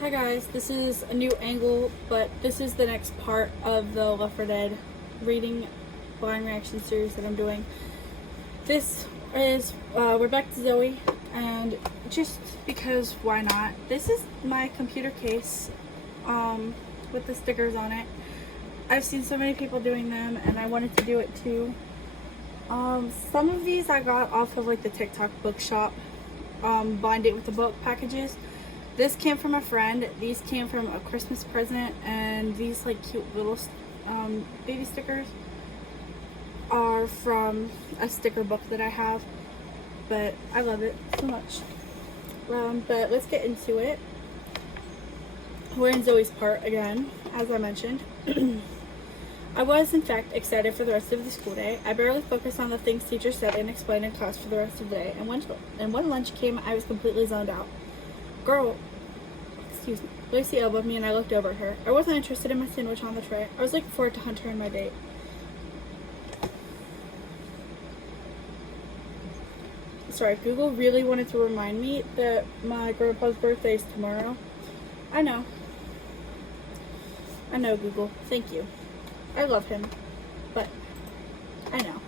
Hi guys, this is a new angle, but this is the next part of the Left 4 Dead reading blind reaction series that I'm doing. This is, we're back to Zoey, and just because why not? This is my computer case, with the stickers on it. I've seen so many people doing them, and I wanted to do it too. Some of these I got off of like the TikTok bookshop, blind date with the book packages. This came from a friend, these came from a Christmas present, and these like cute little baby stickers are from a sticker book that I have, but I love it so much. But let's get into it. We're in Zoey's part again, as I mentioned. I was, in fact, excited for the rest of the school day. I barely focused on the things teachers said and explained in class for the rest of the day, and when lunch came, I was completely zoned out. Girl, excuse me. Lacey elbowed me and I looked over at her. I wasn't interested in my sandwich on the tray. I was looking forward to Hunter and my date. Sorry, Google really wanted to remind me that my grandpa's birthday is tomorrow. I know, Google. Thank you. I love him, but I know.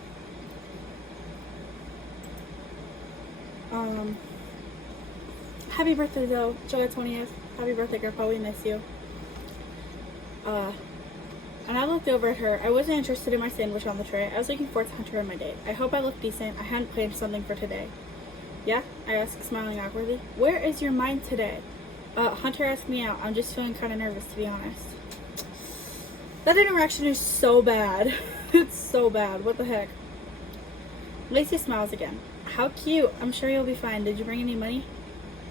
Happy birthday, though. July 20th. Happy birthday, Grandpa. We miss you. And I looked over at her. I wasn't interested in my sandwich on the tray. I was looking forward to Hunter and my date. I hope I look decent. I hadn't planned something for today. Yeah? I asked, smiling awkwardly. Where is your mind today? Hunter asked me out. I'm just feeling kind of nervous, to be honest. That interaction is so bad. It's so bad. What the heck? Lacey smiles again. How cute. I'm sure you'll be fine. Did you bring any money?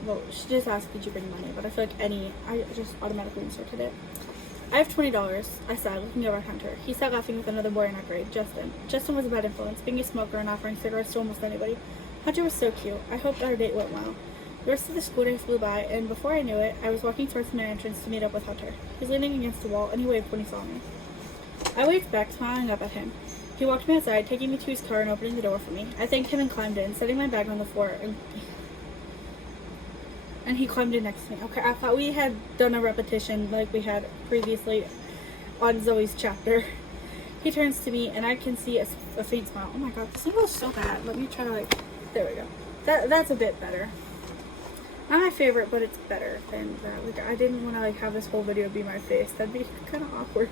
Well, she just asked, did you bring money? But I feel like I just automatically inserted it. I have $20, I said, looking over at Hunter. He sat laughing with another boy in our grade, Justin. Justin was a bad influence, being a smoker and offering cigarettes to almost anybody. Hunter was so cute. I hoped our date went well. The rest of the school day flew by, and before I knew it, I was walking towards the main entrance to meet up with Hunter. He was leaning against the wall, and he waved when he saw me. I waved back, smiling up at him. He walked me outside, taking me to his car and opening the door for me. I thanked him and climbed in, setting my bag on the floor, and he climbed in next to me. Okay, I thought we had done a repetition like we had previously on Zoey's chapter. He turns to me, and I can see a faint smile. Oh my god, this angle is so bad. Let me try to there we go. That's a bit better. Not my favorite, but it's better than that. Like, I didn't want to have this whole video be my face. That'd be kind of awkward.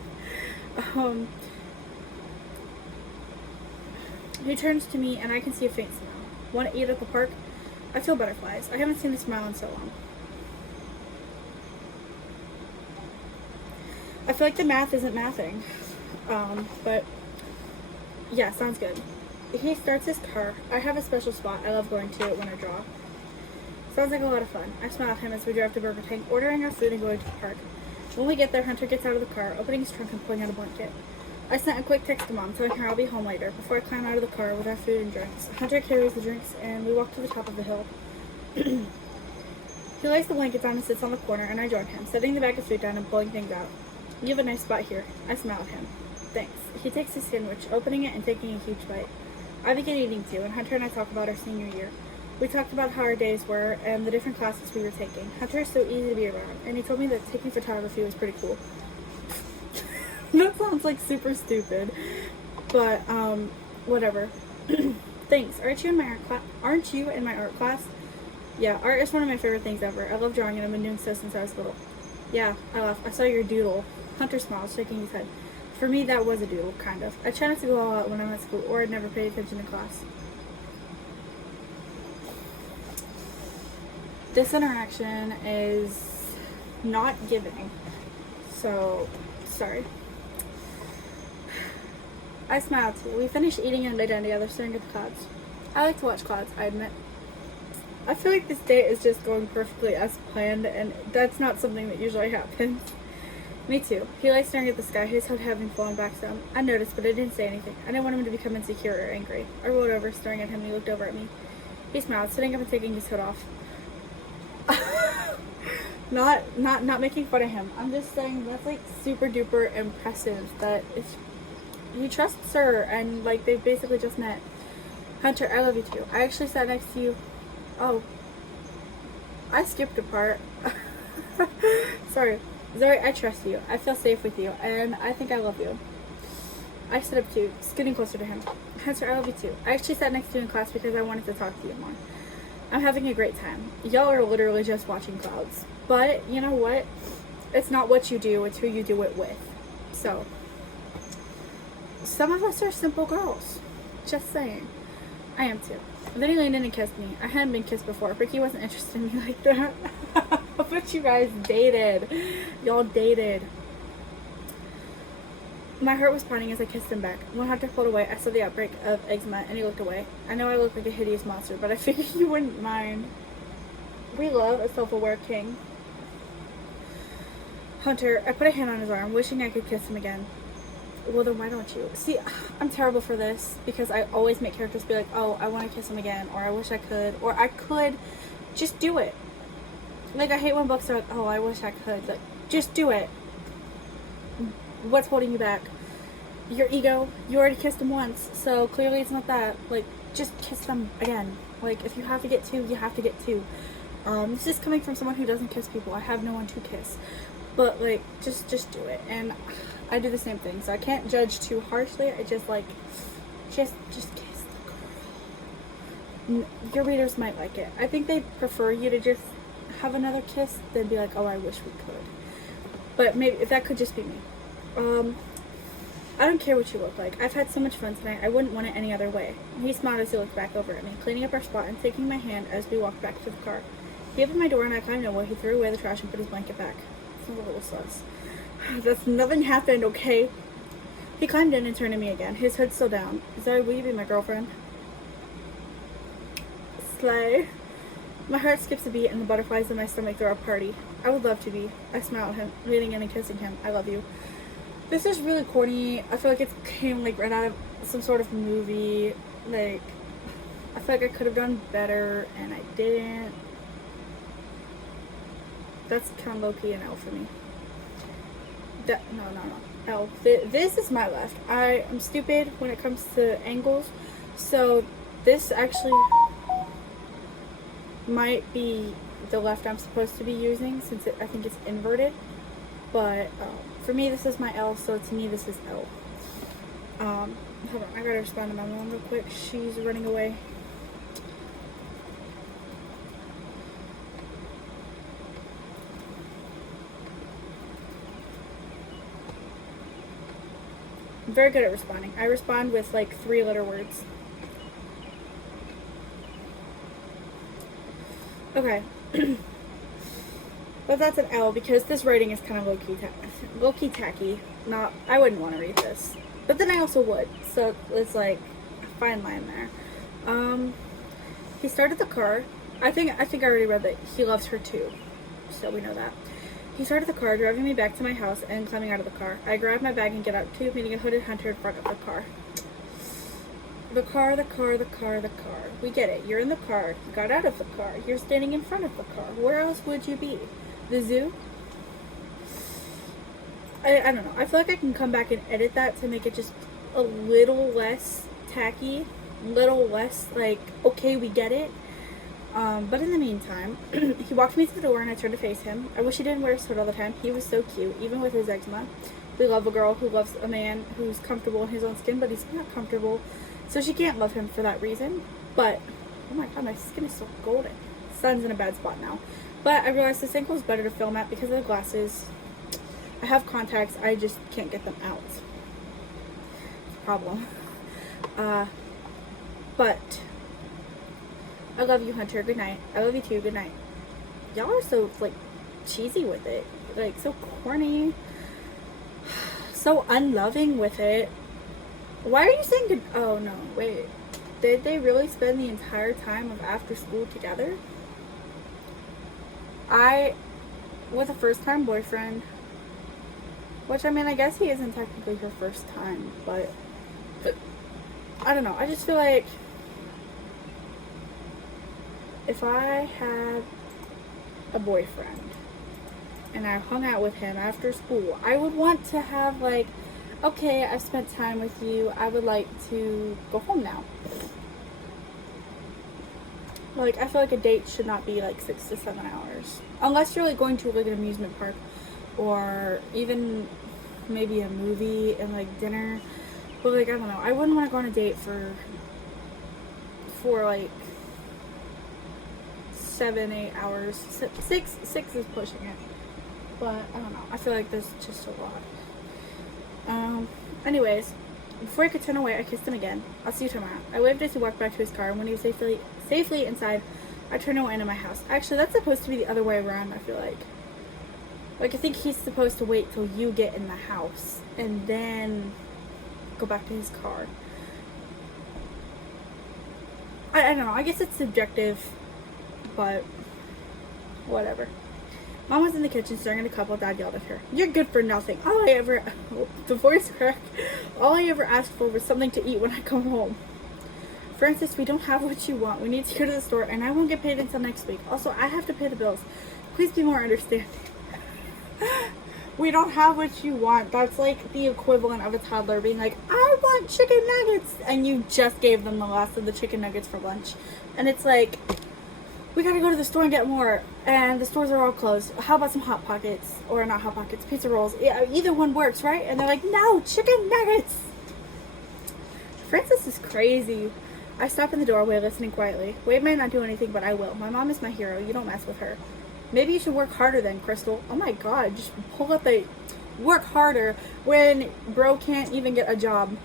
He turns to me, and I can see a faint smile. Want to eat at the park? I feel butterflies. I haven't seen a smile in so long. I feel like the math isn't mathing. But yeah, sounds good. He starts his car. I have a special spot. I love going to it when I draw. Sounds like a lot of fun. I smile at him as we drive to Burger King, ordering our food and going to the park. When we get there, Hunter gets out of the car, opening his trunk and pulling out a blanket. I sent a quick text to Mom, telling her I'll be home later, before I climb out of the car with our food and drinks. Hunter carries the drinks, and we walk to the top of the hill. He lays the blankets on and sits on the corner, and I join him, setting the bag of food down and pulling things out. You have a nice spot here. I smile at him. Thanks. He takes his sandwich, opening it and taking a huge bite. I begin eating too, and Hunter and I talk about our senior year. We talked about how our days were and the different classes we were taking. Hunter is so easy to be around, and he told me that taking photography was pretty cool. That sounds like super stupid, but whatever. Thanks. Aren't you in my art class? Yeah, art is one of my favorite things ever. I love drawing, and I've been doing so since I was little. Yeah, I laughed. I saw your doodle. Hunter smiles, shaking his head. For me, that was a doodle, kind of. I try not to go all out when I'm at school, or I'd never pay attention to class. This interaction is not giving, so sorry. I smiled too. We finished eating and lay down together, staring at the clouds. I like to watch clouds, I admit. I feel like this date is just going perfectly as planned, and that's not something that usually happens. Me too. He likes staring at the sky, his head having fallen back some. I noticed, but I didn't say anything. I didn't want him to become insecure or angry. I rolled over, staring at him, and he looked over at me. He smiled, sitting up and taking his hood off. Not making fun of him. I'm just saying that's like super duper impressive that he trusts her, and like they've basically just met. Hunter, I love you too. I actually sat next to you. Oh, I skipped a part. Sorry. Zoey, I trust you. I feel safe with you. And I think I love you. I stood up too, scooting closer to him. Hunter, I love you too. I actually sat next to you in class because I wanted to talk to you more. I'm having a great time. Y'all are literally just watching clouds. But, you know what? It's not what you do, it's who you do it with. So, some of us are simple girls. Just saying. I am too. And then he leaned in and kissed me. I hadn't been kissed before. Ricky wasn't interested in me like that. But you guys dated. Y'all dated. My heart was pounding as I kissed him back. When Hunter pulled away, I saw the outbreak of eczema and he looked away. I know I look like a hideous monster, but I figured you wouldn't mind. We love a self-aware king. Hunter, I put a hand on his arm, wishing I could kiss him again. Well, then why don't you? See, I'm terrible for this because I always make characters be like, oh, I want to kiss him again, or I wish I could, or I could. Just do it. Like, I hate when books are like, oh, I wish I could. Like, just do it. What's holding you back? Your ego. You already kissed him once, so clearly it's not that. Like, just kiss them again. Like, if you have to get two, you have to get two. This is coming from someone who doesn't kiss people. I have no one to kiss. But, like, just do it. And I do the same thing, so I can't judge too harshly. I just, like, just kiss the girl. Your readers might like it. I think they prefer you to just have another kiss than be like, oh, I wish we could. But maybe, if that could just be me. I don't care what you look like. I've had so much fun tonight, I wouldn't want it any other way. He smiled as he looked back over at me, cleaning up our spot and taking my hand as we walked back to the car. He opened my door and I climbed in while he threw away the trash and put his blanket back. It's a little sus. That's nothing happened, okay? He climbed in and turned to me again, his hood still down. Zoey, will you be my girlfriend? Slay. My heart skips a beat and the butterflies in my stomach throw a party. I would love to be. I smiled at him, leaning in and kissing him. I love you. This is really corny. I feel like it came like right out of some sort of movie. Like, I feel like I could have done better and I didn't. That's kind of low-key an L for me. No. L. This is my left. I am stupid when it comes to angles. So this actually might be the left I'm supposed to be using since I think it's inverted. But for me, this is my L, so to me, this is L. Hold on, I gotta respond to my mom real quick. She's running away. I'm very good at responding. I respond with like 3-letter words. Okay. But that's an L because this writing is kind of low-key tacky. I wouldn't want to read this. But then I also would. So it's like a fine line there. He started the car. I think I already read that he loves her too. So we know that. He started the car, driving me back to my house and climbing out of the car. I grabbed my bag and get out too, meeting a hooded Hunter in front of the car. The car. We get it. You're in the car. You got out of the car. You're standing in front of the car. Where else would you be? The zoo? I don't know. I feel like I can come back and edit that to make it just a little less tacky. Little less like, okay, we get it. But in the meantime, he walked me to the door and I turned to face him. I wish he didn't wear his hood all the time. He was so cute, even with his eczema. We love a girl who loves a man who's comfortable in his own skin, but he's not comfortable. So she can't love him for that reason. But, oh my god, my skin is so golden. Sun's in a bad spot now. But I realized this angle is better to film at because of the glasses. I have contacts, I just can't get them out. It's a problem. But I love you, Hunter. Good night. I love you too. Good night. Y'all are so, like, cheesy with it. Like, so corny. So unloving with it. Why are you saying good? Oh, no. Wait. Did they really spend the entire time of after school together? With a first-time boyfriend. Which, I mean, I guess he isn't technically her first time. But I don't know. I just feel like if I had a boyfriend and I hung out with him after school, I would want to have like, okay, I've spent time with you, I would like to go home now. Like, I feel like a date should not be like 6 to 7 hours. Unless you're like going to like an amusement park or even maybe a movie and like dinner. But like, I don't know. I wouldn't want to go on a date for like 7, 8 hours. Six is pushing it. But I don't know. I feel like there's just a lot. Anyways, before I could turn away, I kissed him again. I'll see you tomorrow. I waved as he walked back to his car, and when he was safely inside, I turned away into my house. Actually, that's supposed to be the other way around, I feel like. Like, I think he's supposed to wait till you get in the house, and then go back to his car. I don't know. I guess it's subjective, but whatever. Mom was in the kitchen stirring in a cup while Dad yelled at her. You're good for nothing. The voice cracked. All I ever asked for was something to eat when I come home. Francis, we don't have what you want. We need to go to the store, and I won't get paid until next week. Also, I have to pay the bills. Please be more understanding. We don't have what you want. That's like the equivalent of a toddler being like, I want chicken nuggets. And you just gave them the last of the chicken nuggets for lunch. And it's like, we gotta go to the store and get more. And the stores are all closed. How about some Hot Pockets? Or not Hot Pockets, pizza rolls. Yeah, either one works, right? And they're like, no, chicken nuggets. Francis is crazy. I stop in the doorway listening quietly. Wade may not do anything, but I will. My mom is my hero. You don't mess with her. Maybe you should work harder then, Crystal. Oh my god, just pull up work harder when bro can't even get a job.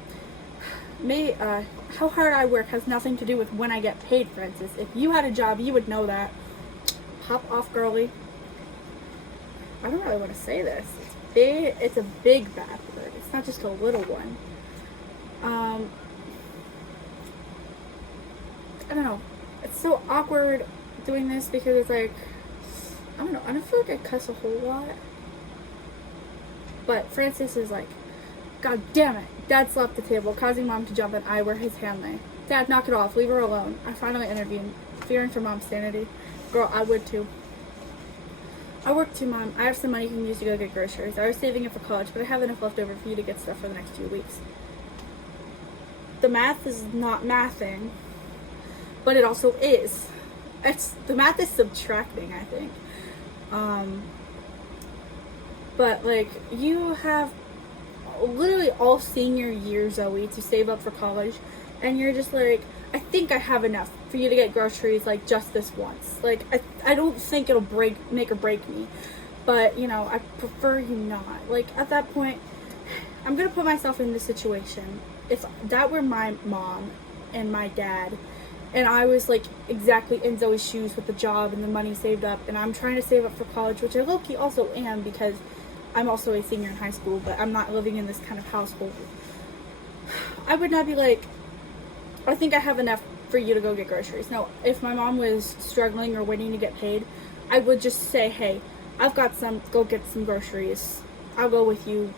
How hard I work has nothing to do with when I get paid, Francis. If you had a job, you would know that. Hop off, girly. I don't really want to say this. It's a big bad word. It's not just a little one. I don't know. It's so awkward doing this because it's like, I don't know. I don't feel like I cuss a whole lot. But Francis is like, God damn it. Dad slapped the table, causing Mom to jump and I where his hand lay. Dad, knock it off. Leave her alone. I finally intervened, fearing for Mom's sanity. Girl, I would too. I work too, Mom. I have some money you can use to go get groceries. I was saving it for college, but I have enough left over for you to get stuff for the next few weeks. The math is not mathing, but it also is. The math is subtracting, I think. But like, you have literally all senior year, Zoey, to save up for college, and you're just like, I think I have enough for you to get groceries like just this once. Like, I don't think it'll make or break me, but you know, I prefer you not. Like, at that point, I'm gonna put myself in this situation. If that were my mom and my dad, and I was like exactly in Zoe's shoes with the job and the money saved up, and I'm trying to save up for college, which I low-key also am because I'm also a senior in high school, but I'm not living in this kind of household. I would not be like, I think I have enough for you to go get groceries. No, if my mom was struggling or waiting to get paid, I would just say, hey, I've got some, go get some groceries. I'll go with you.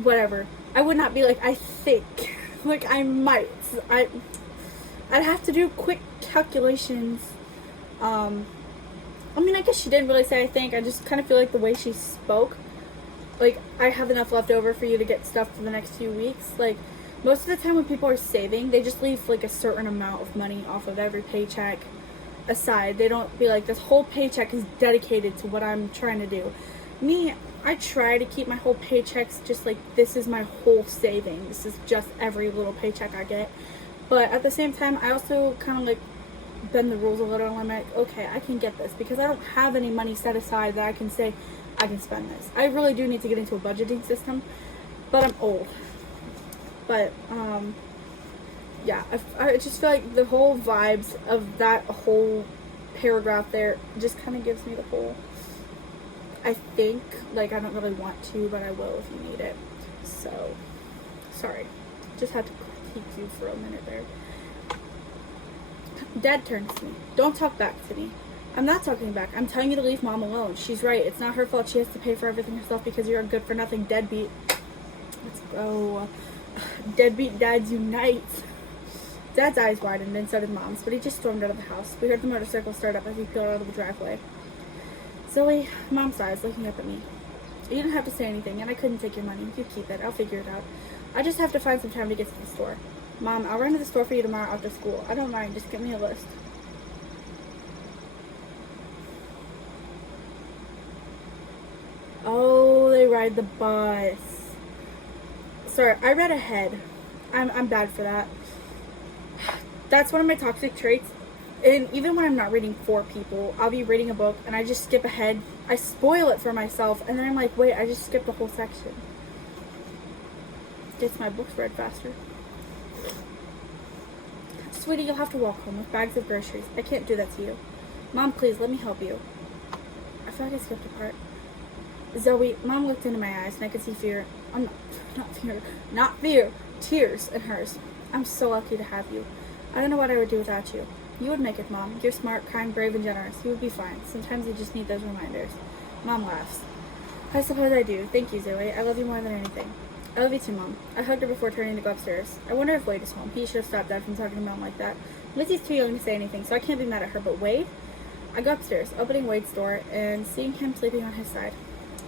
Whatever. I would not be like, I think. Like, I might. I'd have to do quick calculations. I mean, I guess she didn't really say I think. I just kind of feel like the way she spoke, like, I have enough left over for you to get stuff for the next few weeks. Like, most of the time when people are saving, they just leave, like, a certain amount of money off of every paycheck aside. They don't be like, this whole paycheck is dedicated to what I'm trying to do. Me, I try to keep my whole paychecks just like, this is my whole saving. This is just every little paycheck I get. But at the same time, I also kind of, like, bend the rules a little, and I'm like, okay, I can get this because I don't have any money set aside that I can say I can spend this. I really do need to get into a budgeting system, but I'm old. But yeah, I just feel like the whole vibes of that whole paragraph there just kind of gives me the whole, I think, like, I don't really want to, but I will if you need it. So sorry, just had to critique you for a minute there. Dad turns to me. Don't talk back to me. I'm not talking back. I'm telling you to leave Mom alone. She's right. It's not her fault she has to pay for everything herself because you're a good-for-nothing deadbeat. Let's go. Deadbeat dads unite. Dad's eyes widened and so did Mom's, but he just stormed out of the house. We heard the motorcycle start up as he peeled out of the driveway. Zoey, Mom sighs, looking up at me. You didn't have to say anything, and I couldn't take your money. You keep it. I'll figure it out. I just have to find some time to get to the store. Mom, I'll run to the store for you tomorrow after school. I don't mind. Just give me a list. ride the bus. Sorry, I read ahead. I'm bad for that. That's one of my toxic traits. And even when I'm not reading for people, I'll be reading a book and I just skip ahead. I spoil it for myself, and then I'm like, wait, I just skipped the whole section. Gets my books read faster. Sweetie, you'll have to walk home with bags of groceries. I can't do that to you. Mom, please, let me help you. I feel like I skipped a part. Zoey, Mom looked into my eyes and I could see fear. Not fear. Tears in hers. I'm so lucky to have you. I don't know what I would do without you. You would make it, Mom. You're smart, kind, brave, and generous. You would be fine. Sometimes you just need those reminders. Mom laughs. I suppose I do. Thank you, Zoey. I love you more than anything. I love you too, Mom. I hugged her before turning to go upstairs. I wonder if Wade is home. He should have stopped Dad from talking to Mom like that. Lizzie's too young to say anything, so I can't be mad at her, but Wade? I go upstairs, opening Wade's door, and seeing him sleeping on his side.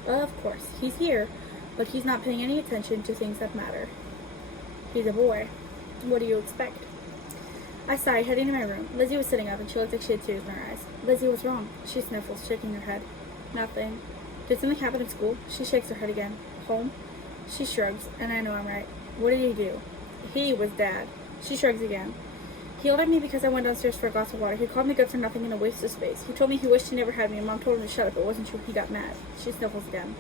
Well, of course, he's here, but he's not paying any attention to things that matter. He's a boy. What do you expect? I sighed, heading to my room. Lizzie was sitting up, and she looked like she had tears in her eyes. Lizzie, what's wrong? She sniffles, shaking her head. Nothing. Did something happen at school? She shakes her head again. Home? She shrugs, and I know I'm right. What did he do? He was Dad. She shrugs again. He yelled at me because I went downstairs for a glass of water. He called me good for nothing and a waste of space. He told me he wished he never had me, and Mom told him to shut up. It wasn't true. He got mad. She sniffles again.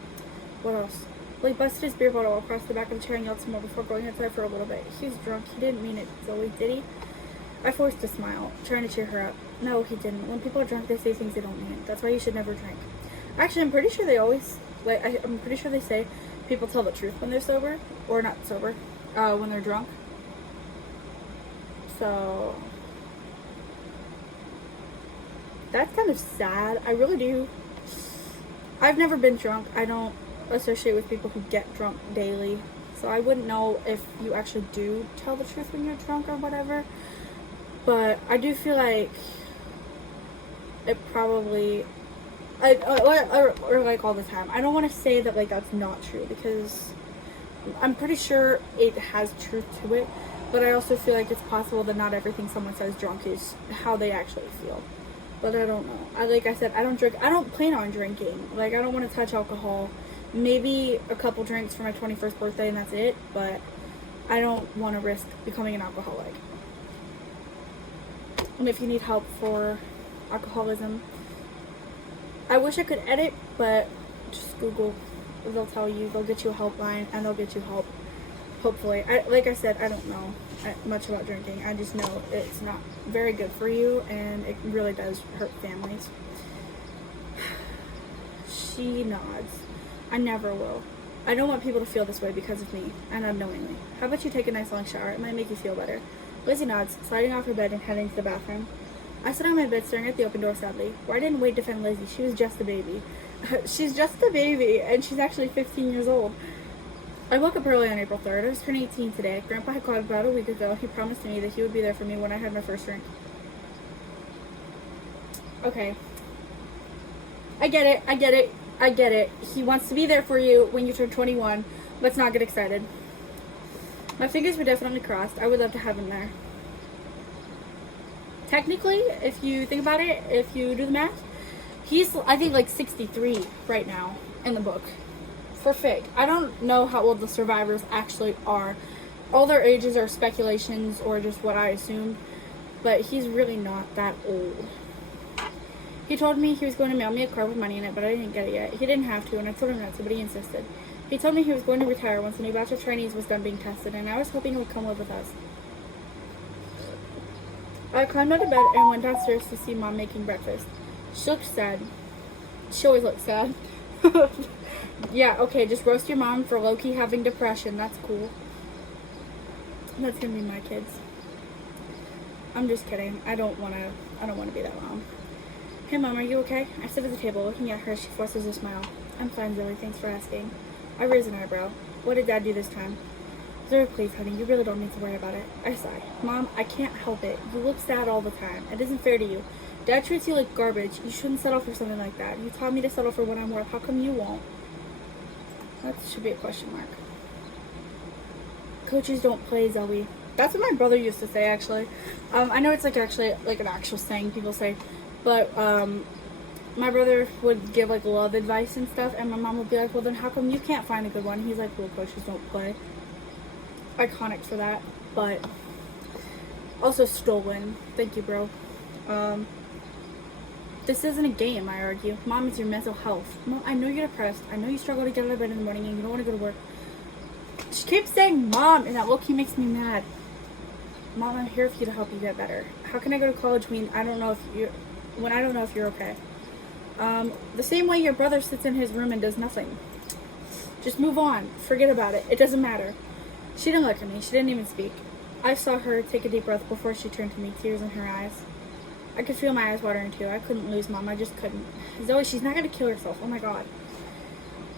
What else? Well, he busted his beer bottle across the back of the chair and yelled some more before going outside for a little bit. He was drunk. He didn't mean it, Zoey, did he? I forced a smile, trying to cheer her up. No, he didn't. When people are drunk, they say things they don't mean. That's why you should never drink. Actually, I'm pretty sure they always, I'm pretty sure they say people tell the truth when they're sober, or not sober, when they're drunk. So that's kind of sad. I really do. I've never been drunk. I don't associate with people who get drunk daily. So I wouldn't know if you actually do tell the truth when you're drunk or whatever. But I do feel like it probably, or like all the time. I don't want to say that like that's not true, because I'm pretty sure it has truth to it. But I also feel like it's possible that not everything someone says drunk is how they actually feel. But I don't know. Like I said, I don't drink. I don't plan on drinking. Like, I don't want to touch alcohol. Maybe a couple drinks for my 21st birthday and that's it. But I don't want to risk becoming an alcoholic. And if you need help for alcoholism, I wish I could edit, but just Google. They'll tell you. They'll get you a helpline and they'll get you help. Hopefully. Like I said, I don't know much about drinking. I just know it's not very good for you, and it really does hurt families. She nods. I never will. I don't want people to feel this way because of me, and unknowingly. How about you take a nice long shower? It might make you feel better. Lizzie nods, sliding off her bed and heading to the bathroom. I sit on my bed staring at the open door sadly. Why didn't Wade defend Lizzie? She was just a baby. She's just a baby, and she's actually 15 years old. I woke up early on April 3rd. I was turning 18 today. Grandpa had called about a week ago. He promised me that he would be there for me when I had my first drink. Okay. I get it. He wants to be there for you when you turn 21. Let's not get excited. My fingers were definitely crossed. I would love to have him there. Technically, if you think about it, if you do the math, he's, I think, like 63 right now in the book. For fake. I don't know how old the survivors actually are. All their ages are speculations or just what I assumed. But he's really not that old. He told me he was going to mail me a card with money in it, but I didn't get it yet. He didn't have to, and I told him not to, but he insisted. He told me he was going to retire once the new batch of trainees was done being tested, and I was hoping he would come live with us. I climbed out of bed and went downstairs to see Mom making breakfast. She looked sad. She always looks sad. Yeah, okay, just roast your mom for low-key having depression. That's cool. That's gonna be my kids. I'm just kidding. I don't wanna be that mom. Hey, Mom, are you okay? I sit at the table looking at her as she forces a smile. I'm fine, Zoey. Thanks for asking. I raise an eyebrow. What did Dad do this time? Zoey, please, honey. You really don't need to worry about it. I sigh. Mom, I can't help it. You look sad all the time. It isn't fair to you. Dad treats you like garbage. You shouldn't settle for something like that. You taught me to settle for what I'm worth. How come you won't? That should be a question mark. Coaches don't play, Zoey. That's what my brother used to say, actually. I know it's like actually like an actual saying people say, but my brother would give like love advice and stuff, and my mom would be like, well then how come you can't find a good one? He's like, well, coaches don't play. Iconic for that, but also stolen. Thank you, bro. This isn't a game, I argue. Mom, it's your mental health. Mom, I know you're depressed. I know you struggle to get out of bed in the morning and you don't want to go to work. She keeps saying mom, and that low-key makes me mad. Mom, I'm here for you to help you get better. How can I go to college when I don't know if you're okay? The same way your brother sits in his room and does nothing. Just move on. Forget about it. It doesn't matter. She didn't look at me. She didn't even speak. I saw her take a deep breath before she turned to me, tears in her eyes. I could feel my eyes watering too. I couldn't lose Mom. I just couldn't. Zoey, she's not going to kill herself. Oh my god.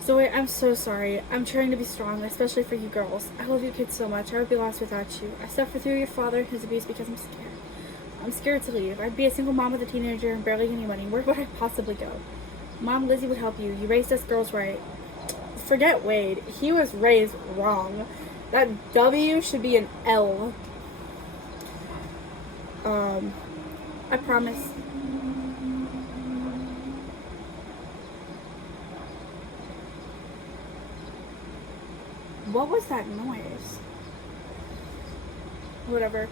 Zoey, I'm so sorry. I'm trying to be strong, especially for you girls. I love you kids so much. I would be lost without you. I suffer through your father and his abuse because I'm scared. I'm scared to leave. I'd be a single mom with a teenager and barely any money. Where would I possibly go? Mom, Lizzie would help you. You raised us girls right. Forget Wade. He was raised wrong. That W should be an L. I promise. What was that noise? Whatever.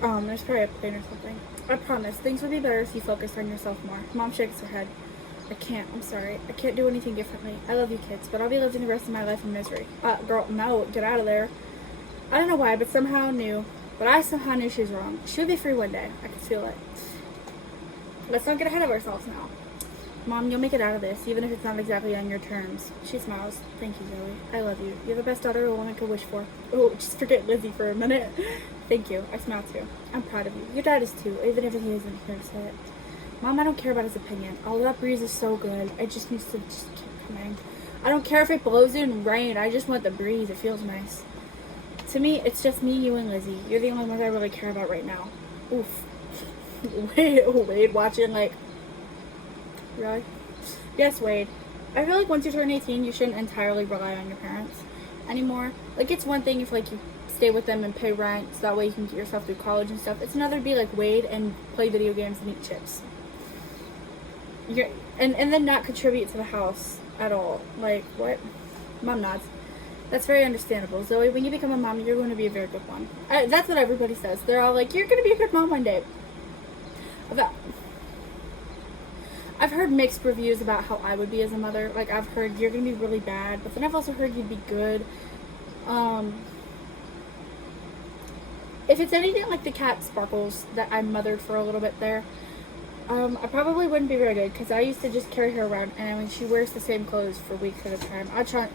There's probably a plane or something. I promise. Things would be better if you focused on yourself more. Mom shakes her head. I can't. I'm sorry. I can't do anything differently. I love you kids, but I'll be living the rest of my life in misery. Girl, no. Get out of there. I don't know why, but I somehow knew she was wrong. She would be free one day. I could feel it. Let's not get ahead of ourselves now. Mom, you'll make it out of this, even if it's not exactly on your terms. She smiles. Thank you, Zoey. I love you. You're the best daughter a woman could wish for. Oh, just forget Lizzie for a minute. Thank you. I smile too. I'm proud of you. Your dad is too, even if he isn't here to say it. Mom, I don't care about his opinion. All that breeze is so good. It just needs to just keep coming. I don't care if it blows in rain. I just want the breeze. It feels nice. To me, it's just me, you, and Lizzie. You're the only ones I really care about right now. Oof. Wade watching like... Really? Yes, Wade. I feel like once you turn 18, you shouldn't entirely rely on your parents anymore. Like, it's one thing if, like, you stay with them and pay rent, so that way you can get yourself through college and stuff. It's another to be like Wade and play video games and eat chips. And then not contribute to the house at all. Like, what? Mom nods. That's very understandable. Zoey, when you become a mom, you're going to be a very good one. That's what everybody says. They're all like, you're going to be a good mom one day. I've heard mixed reviews about how I would be as a mother. Like, I've heard you're going to be really bad, but then I've also heard you'd be good. If it's anything like the cat Sparkles that I mothered for a little bit there, I probably wouldn't be very good, because I used to just carry her around, and I mean, she wears the same clothes for weeks at a time.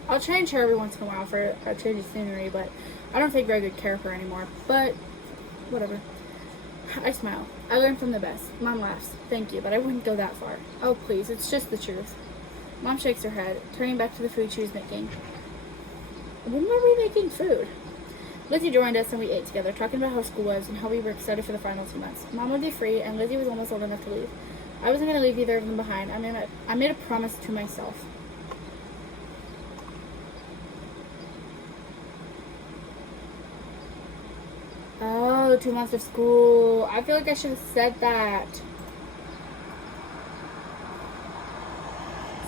I'll change her every once in a while for a change of scenery, but I don't take very good care of her anymore. But, whatever. I smile. I learned from the best. Mom laughs. Thank you, but I wouldn't go that far. Oh, please, it's just the truth. Mom shakes her head, turning back to the food she was making. When were we making food? Lizzie joined us and we ate together, talking about how school was and how we were excited for the final 2 months. Mom would be free, and Lizzie was almost old enough to leave. I wasn't going to leave either of them behind. I made a promise to myself. Oh, 2 months of school. I feel like I should have said that.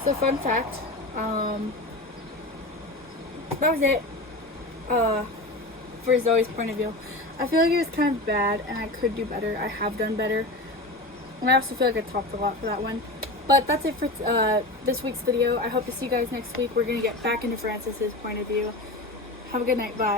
So, fun fact. That was it. For Zoey's point of view. I feel like it was kind of bad, and I could do better. I have done better. And I also feel like I talked a lot for that one. But that's it for this week's video. I hope to see you guys next week. We're going to get back into Francis's point of view. Have a good night. Bye.